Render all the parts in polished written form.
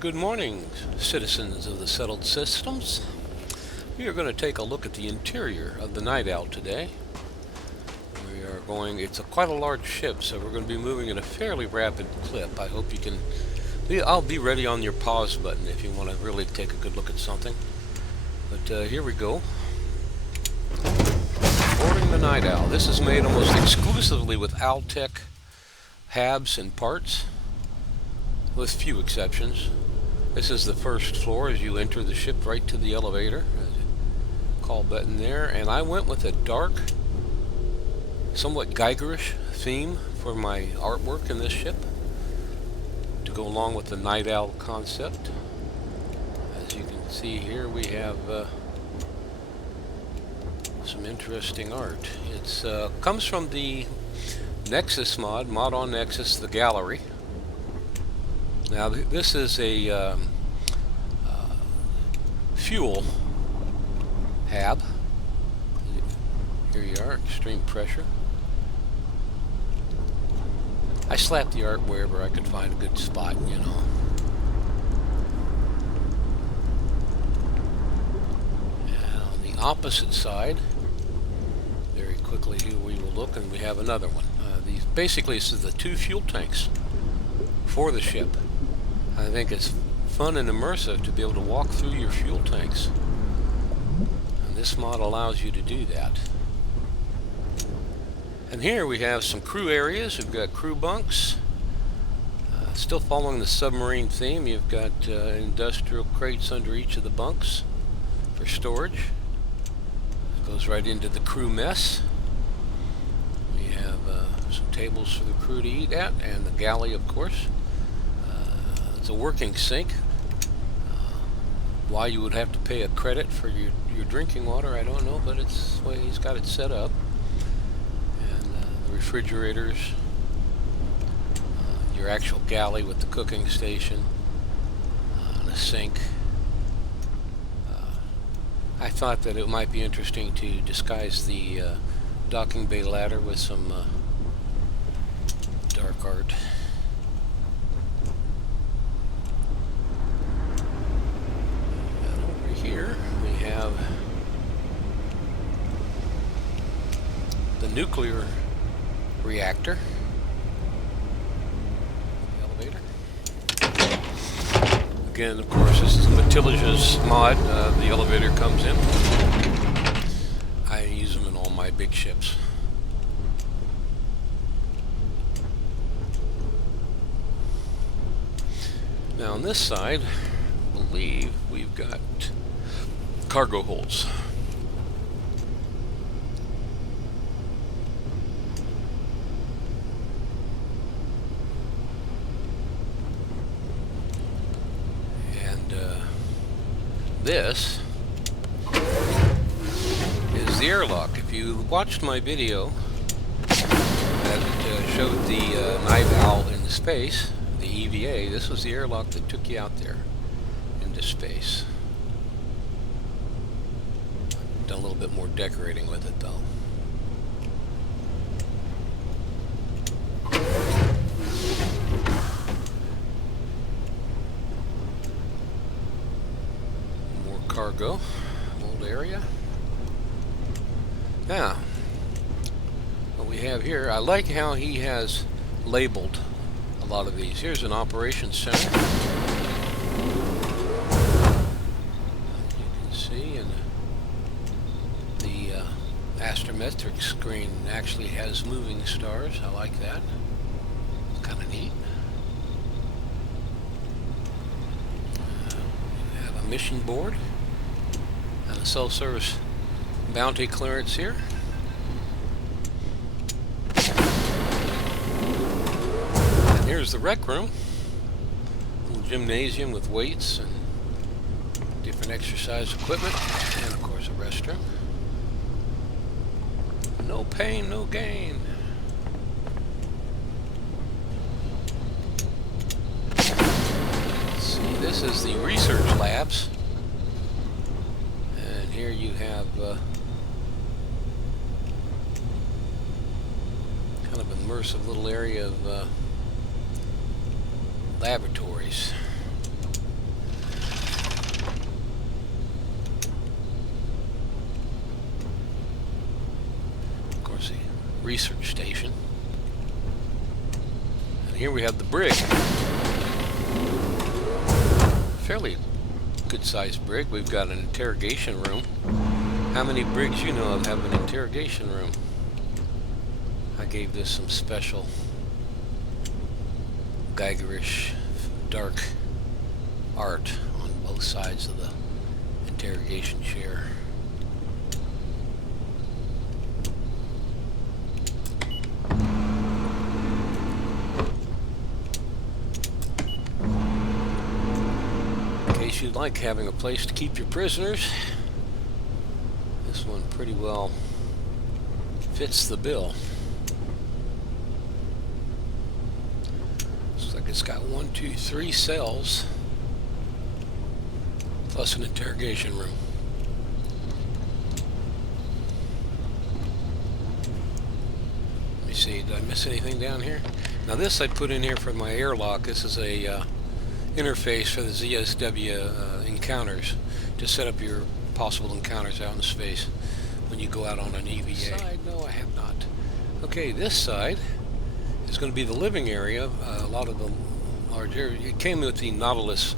Good morning, citizens of the settled systems. We are going to take a look at the interior of the Night Owl today. We are going, it's quite a large ship, so we're going to be moving at a fairly rapid clip. I hope you can, I'll be ready on your pause button if you want to really take a good look at something. But here we go. Boarding the Night Owl. This is made almost exclusively with Altec habs and parts, with few exceptions. This is the first floor as you enter the ship, right to the elevator. Call button there, and I went with a dark, somewhat Geigerish theme for my artwork in this ship to go along with the Night Owl concept. As you can see here, we have some interesting art. It's comes from the Nexus mod on Nexus, the gallery. Now this is a fuel hab. Here you are, extreme pressure. I slapped the art wherever I could find a good spot, you know. And on the opposite side, very quickly here we will look, and we have another one. Basically, this is the two fuel tanks for the ship. I think it's fun and immersive to be able to walk through your fuel tanks. And this mod allows you to do that. And here we have some crew areas. We've got crew bunks. Still following the submarine theme. You've got industrial crates under each of the bunks for storage. It goes right into the crew mess. We have some tables for the crew to eat at, and the galley, of course. It's a working sink. Why you would have to pay a credit for your drinking water, I don't know, but it's the way he's got it set up. And the refrigerators, your actual galley with the cooking station, and a sink. I thought that it might be interesting to disguise the docking bay ladder with some dark art. Here we have the nuclear reactor. The elevator. Again, of course, this is Matilija's mod. The elevator comes in. I use them in all my big ships. Now on this side, I believe we've got cargo holds. And this is the airlock. If you watched my video that showed the Night Owl in space, the EVA, this was the airlock that took you out there into space. Done a little bit more decorating with it, though. More cargo, old area. Now, what we have here, I like how he has labeled a lot of these. Here's an operations center. You can see, and the astrometric screen actually has moving stars. I like that. It's kind of neat. We have a mission board and a self-service bounty clearance here. And here's the rec room. A little gymnasium with weights and different exercise equipment, and of course a restroom. No pain, no gain. Let's see, this is the research labs. And here you have kind of immersive little area of laboratories. research station. And here we have the brig. Fairly good-sized brig. We've got an interrogation room. How many brigs you know of have an interrogation room? I gave this some special Geigerish dark art on both sides of the interrogation chair. In case you like having a place to keep your prisoners, this one pretty well fits the bill. Looks like it's got 1, 2, 3 cells plus an interrogation room. Let me see, did I miss anything down here? Now this I put in here for my airlock. This is a interface for the ZSW encounters to set up your possible encounters out in space when you go out on an EVA. Side, no, I have not. Okay, this side is going to be the living area. A lot of the large area. It came with the Nautilus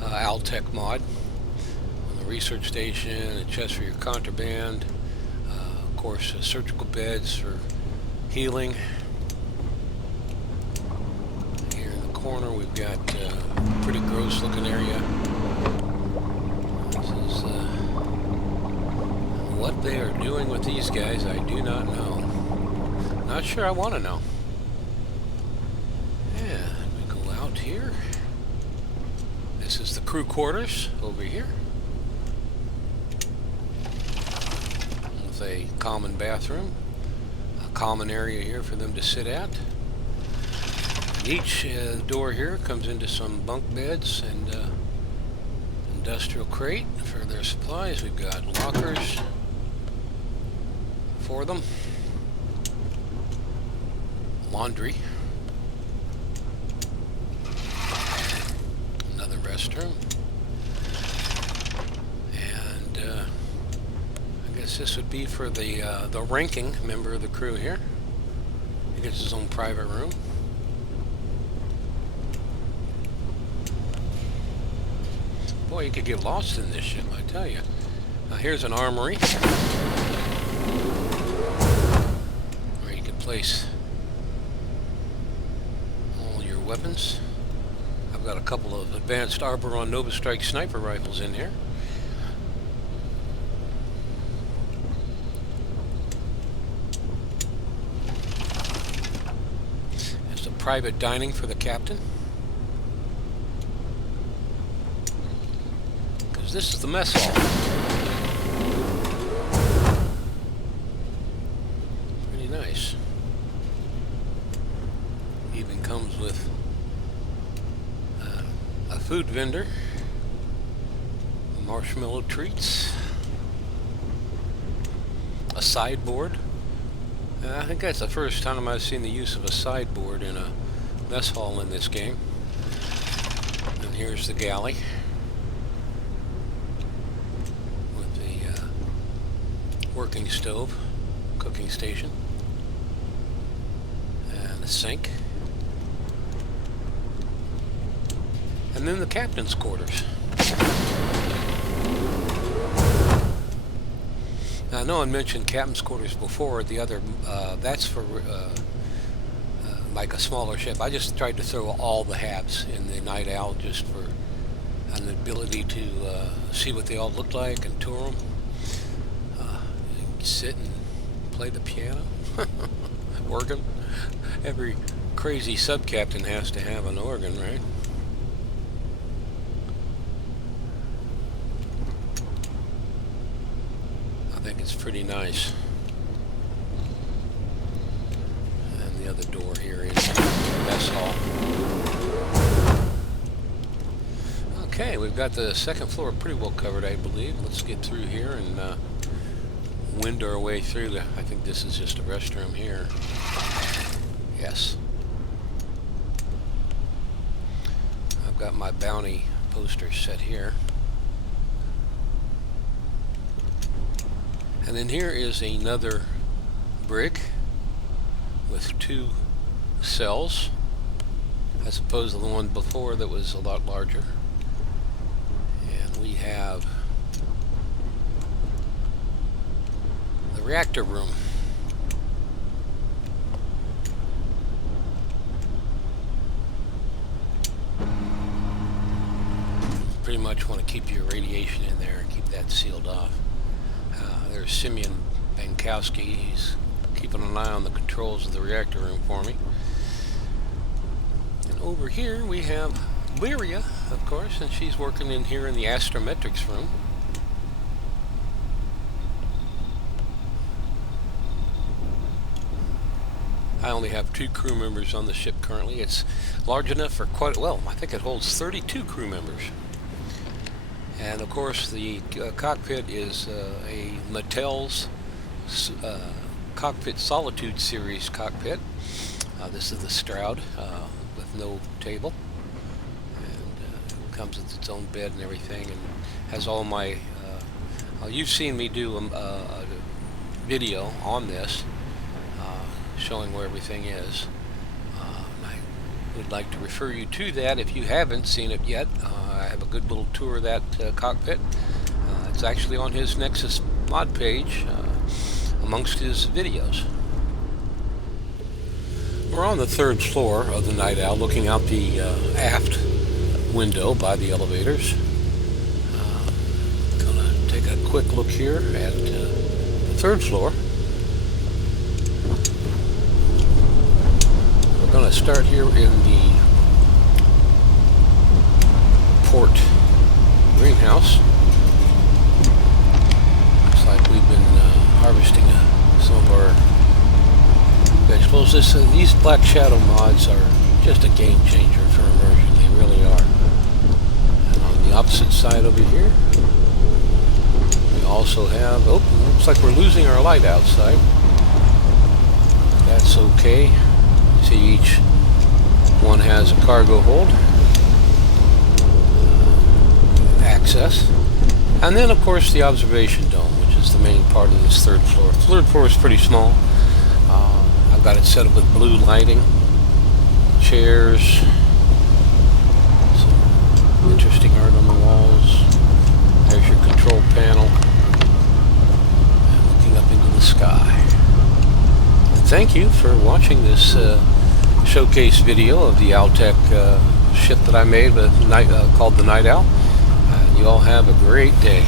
Altec mod. On the research station, a chest for your contraband, of course, surgical beds for healing. Here in the corner, we've got a pretty gross looking area. This is what they are doing with these guys, I do not know. Not sure I want to know. And we go out here. This is the crew quarters over here, with a common bathroom, a common area here for them to sit at. And each door here comes into some bunk beds and industrial crate for their supplies. We've got lockers for them, laundry, another restroom, and I guess this would be for the ranking member of the crew here. He gets his own private room. Boy, you could get lost in this ship, I tell you. Now here's an armory where you can place all your weapons. I've got a couple of advanced Arboron Nova Strike sniper rifles in here. There's a private dining for the captain. This is the mess hall. Pretty nice. Even comes with a food vendor, marshmallow treats, a sideboard. I think that's the first time I've seen the use of a sideboard in a mess hall in this game. And here's the galley. Working stove, cooking station, and a sink, and then the captain's quarters. Now, I know I mentioned captain's quarters before. The other, that's for like a smaller ship. I just tried to throw all the habs in the Night Owl just for an ability to see what they all look like and tour them. Sit and play the piano, organ. Every crazy sub-captain has to have an organ, right? I think it's pretty nice. And the other door here is the mess hall. Okay, we've got the second floor pretty well covered, I believe. Let's get through here and wind our way through. I think this is just a restroom here. Yes. I've got my bounty poster set here. And then here is another brig. with 2 cells, as opposed to the one before that was a lot larger. And we have the reactor room. Pretty much want to keep your radiation in there and keep that sealed off. There's Simeon Bankowski. He's keeping an eye on the controls of the reactor room for me. And over here we have Lyria, of course, and she's working in here in the astrometrics room. I only have 2 crew members on the ship currently. It's large enough for quite, well, I think it holds 32 crew members. And of course the cockpit is a Mattel's Cockpit Solitude series cockpit. This is the Stroud with no table, and comes with its own bed and everything, and has all my you've seen me do a video on this showing where everything is. I would like to refer you to that if you haven't seen it yet. I have a good little tour of that cockpit. It's actually on his Nexus mod page amongst his videos. We're on the 3rd floor of the Night Owl, looking out the aft window by the elevators. Gonna take a quick look here at the 3rd floor. We're going to start here in the port greenhouse. Looks like we've been harvesting some of our vegetables. These Black Shadow mods are just a game changer for immersion. They really are. And on the opposite side over here, we also have, oh, looks like we're losing our light outside. That's okay. See, each one has a cargo hold access, and then of course the observation dome, which is the main part of this 3rd floor. The 3rd floor is pretty small. I've got it set up with blue lighting, chairs, some interesting art on the walls. There's your control panel, and looking up into the sky. Thank you for watching this showcase video of the Owltech ship that I made with called the Night Owl. You all have a great day.